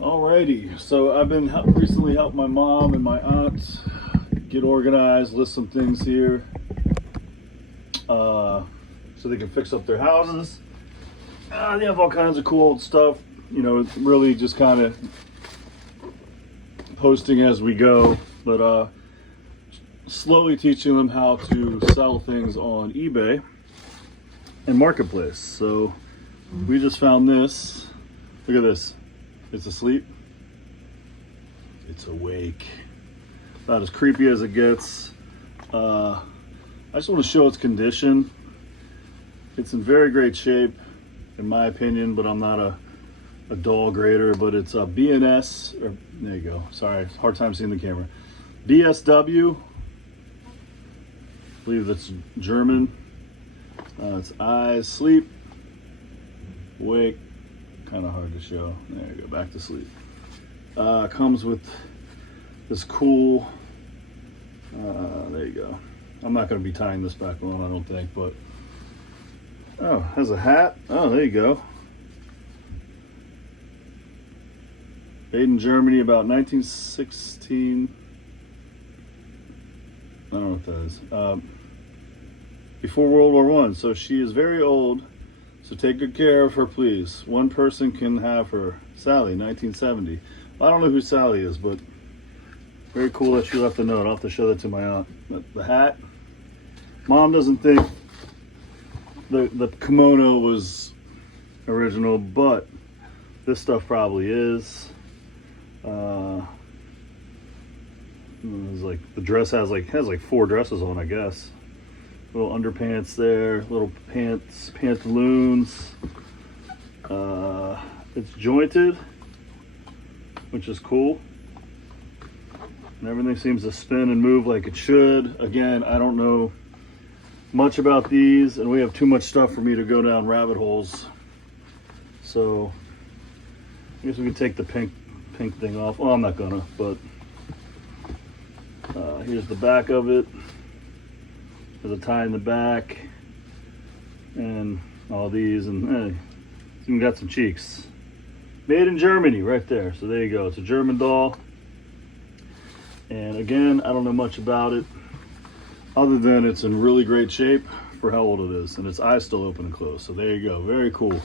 Alrighty, so I've been recently helped my mom and my aunt get organized, list some things here, so they can fix up their houses. They have all kinds of cool old stuff, you know, really just kind of posting as we go, but slowly teaching them how to sell things on eBay and Marketplace. So we just found this. Look at this. It's asleep. It's awake. About as creepy as it gets. I just want to show its condition. It's in very great shape, in my opinion, but I'm not a doll grader, but it's a B&S, or there you go. Sorry, hard time seeing the camera. BSW. I believe that's German. It's eyes, sleep, wake. Kind of hard to show. There you go, back to sleep. Comes with this cool, there you go. I'm not going to be tying this back on, I don't think, but, oh, has a hat. Oh, there you go. Made in Germany about 1916. I don't know what that is. Before World War I. So she is very old. So take good care of her, please. One person can have her. Sally, 1970. Well, I don't know who Sally is, but very cool that she left a note. I'll have to show that to my aunt. The hat. Mom doesn't think the kimono was original, but this stuff probably is. It's like the dress has like 4 dresses on, I guess. Little underpants there, little pantaloons. It's jointed, which is cool. And everything seems to spin and move like it should. Again, I don't know much about these, and we have too much stuff for me to go down rabbit holes. So I guess we could take the pink thing off. Well, I'm not gonna, but here's the back of it. There's a tie in the back, and all these, and it's even got some cheeks. Made in Germany, right there. So there you go. It's a German doll. And again, I don't know much about it, other than it's in really great shape for how old it is, and its eyes still open and closed. So there you go. Very cool.